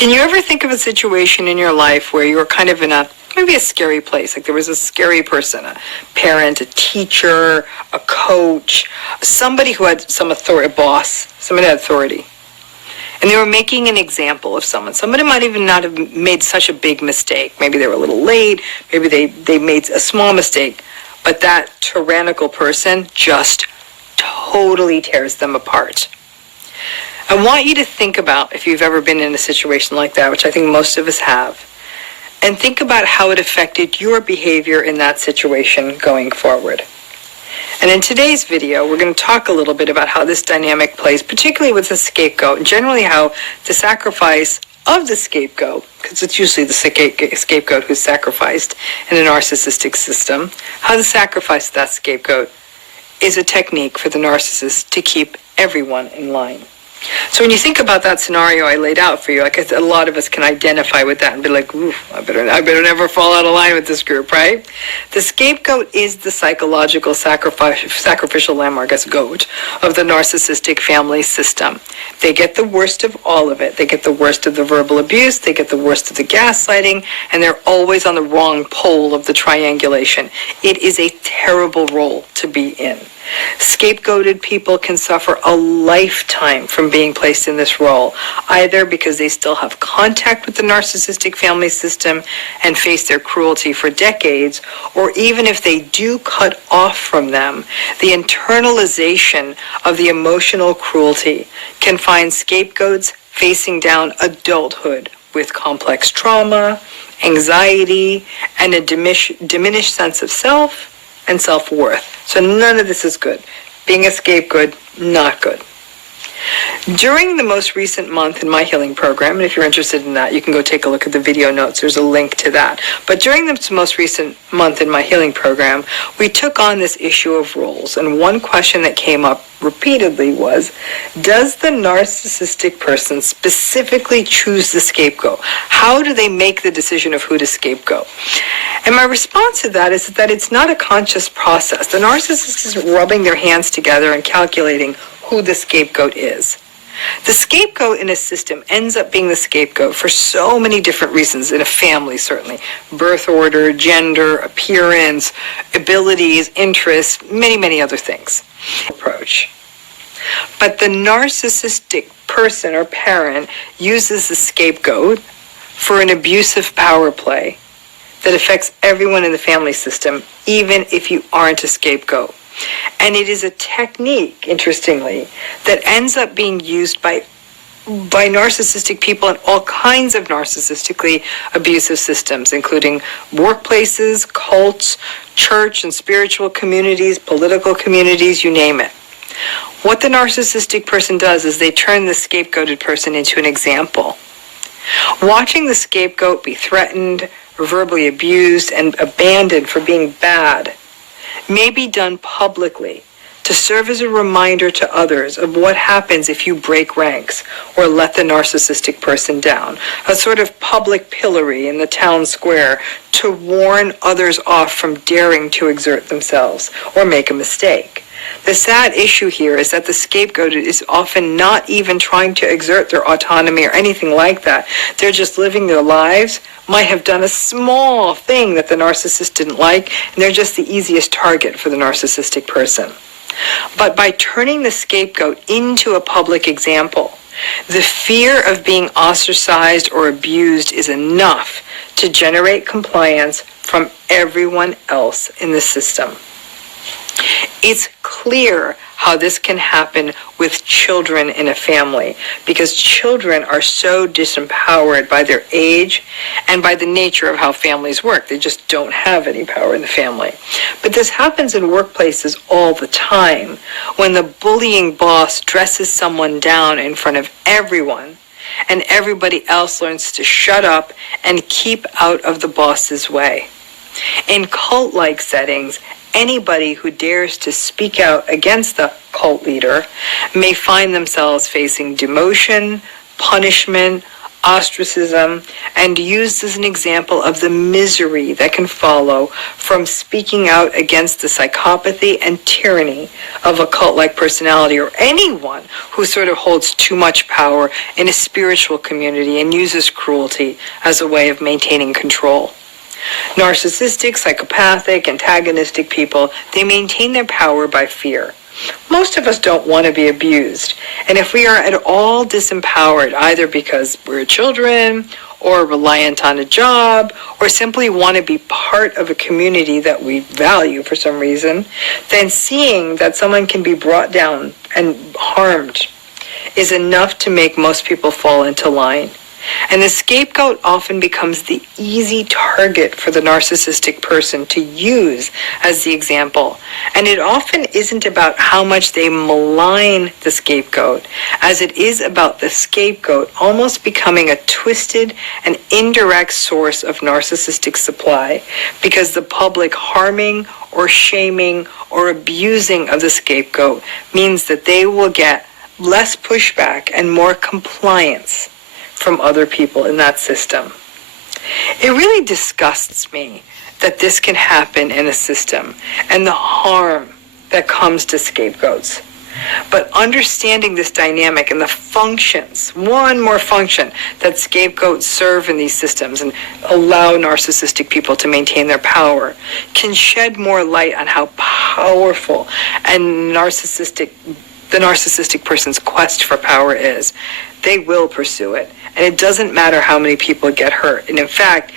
Can you ever think of a situation in your life where you were kind of in maybe a scary place, like there was a scary person, a parent, a teacher, a coach, somebody who had some authority, a boss, somebody had authority, and they were making an example of someone. Somebody might even not have made such a big mistake. Maybe they were a little late, maybe they made a small mistake, but that tyrannical person just totally tears them apart. I want you to think about, if you've ever been in a situation like that, which I think most of us have, and think about how it affected your behavior in that situation going forward. And in today's video, we're going to talk a little bit about how this dynamic plays, particularly with the scapegoat, and generally how the sacrifice of the scapegoat, because it's usually the scapegoat who's sacrificed in a narcissistic system, how the sacrifice of that scapegoat is a technique for the narcissist to keep everyone in line. So when you think about that scenario I laid out for you, like a lot of us can identify with that and be like, ooh, I better never fall out of line with this group, right? The scapegoat is the psychological sacrificial lamb, or I guess goat, of the narcissistic family system. They get the worst of all of it. They get the worst of the verbal abuse, they get the worst of the gaslighting, and they're always on the wrong pole of the triangulation. It is a terrible role to be in. Scapegoated people can suffer a lifetime from being placed in this role, either because they still have contact with the narcissistic family system and face their cruelty for decades, or even if they do cut off from them, the internalization of the emotional cruelty can find scapegoats facing down adulthood with complex trauma, anxiety, and a diminished sense of self and self-worth. So none of this is good. Being a scapegoat, not good. During the most recent month in my healing program, and if you're interested in that, you can go take a look at the video notes. There's a link to that. But during the most recent month in my healing program, we took on this issue of roles. And one question that came up repeatedly was, does the narcissistic person specifically choose the scapegoat? How do they make the decision of who to scapegoat? And my response to that is that it's not a conscious process. The narcissist is rubbing their hands together and calculating who the scapegoat is. The scapegoat in a system ends up being the scapegoat for so many different reasons, in a family certainly. Birth order, gender, appearance, abilities, interests, many, many other things. Approach. But the narcissistic person or parent uses the scapegoat for an abusive power play that affects everyone in the family system, even if you aren't a scapegoat. And it is a technique, interestingly, that ends up being used by narcissistic people in all kinds of narcissistically abusive systems, including workplaces, cults, church and spiritual communities, political communities, you name it. What the narcissistic person does is they turn the scapegoated person into an example. Watching the scapegoat be threatened, verbally abused, and abandoned for being bad may be done publicly to serve as a reminder to others of what happens if you break ranks or let the narcissistic person down. A sort of public pillory in the town square to warn others off from daring to exert themselves or make a mistake. The sad issue here is that the scapegoat is often not even trying to exert their autonomy or anything like that. They're just living their lives, might have done a small thing that the narcissist didn't like, and they're just the easiest target for the narcissistic person. But by turning the scapegoat into a public example, the fear of being ostracized or abused is enough to generate compliance from everyone else in the system. It's clear how this can happen with children in a family, because children are so disempowered by their age and by the nature of how families work. They just don't have any power in the family. But this happens in workplaces all the time, when the bullying boss dresses someone down in front of everyone, and everybody else learns to shut up and keep out of the boss's way. In cult-like settings, anybody who dares to speak out against the cult leader may find themselves facing demotion, punishment, ostracism, and used as an example of the misery that can follow from speaking out against the psychopathy and tyranny of a cult-like personality, or anyone who sort of holds too much power in a spiritual community and uses cruelty as a way of maintaining control. Narcissistic, psychopathic, antagonistic people, they maintain their power by fear. Most of us don't want to be abused, and if we are at all disempowered, either because we're children, or reliant on a job, or simply want to be part of a community that we value for some reason, then seeing that someone can be brought down and harmed is enough to make most people fall into line. And the scapegoat often becomes the easy target for the narcissistic person to use as the example. And it often isn't about how much they malign the scapegoat, as it is about the scapegoat almost becoming a twisted and indirect source of narcissistic supply, because the public harming or shaming or abusing of the scapegoat means that they will get less pushback and more compliance from other people in that system. It really disgusts me that this can happen in a system and the harm that comes to scapegoats. But understanding this dynamic and the functions, one more function that scapegoats serve in these systems and allow narcissistic people to maintain their power, can shed more light on how powerful and the narcissistic person's quest for power is. They will pursue it. And it doesn't matter how many people get hurt. And in fact,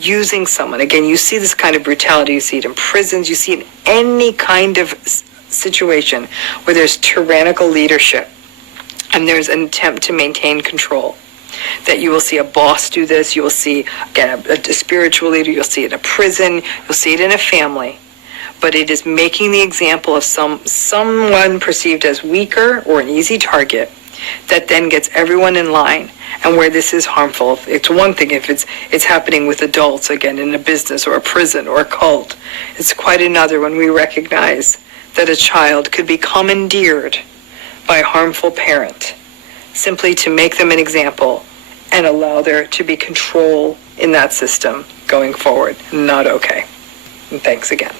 using someone, again, you see this kind of brutality, you see it in prisons, you see it in any kind of situation where there's tyrannical leadership and there's an attempt to maintain control. That you will see a boss do this, you will see, again, a spiritual leader, you'll see it in a prison, you'll see it in a family. But it is making the example of someone perceived as weaker or an easy target that then gets everyone in line. And where this is harmful, it's one thing if it's happening with adults, again, in a business or a prison or a cult. It's quite another when we recognize that a child could be commandeered by a harmful parent simply to make them an example and allow there to be control in that system going forward. Not okay. And thanks again.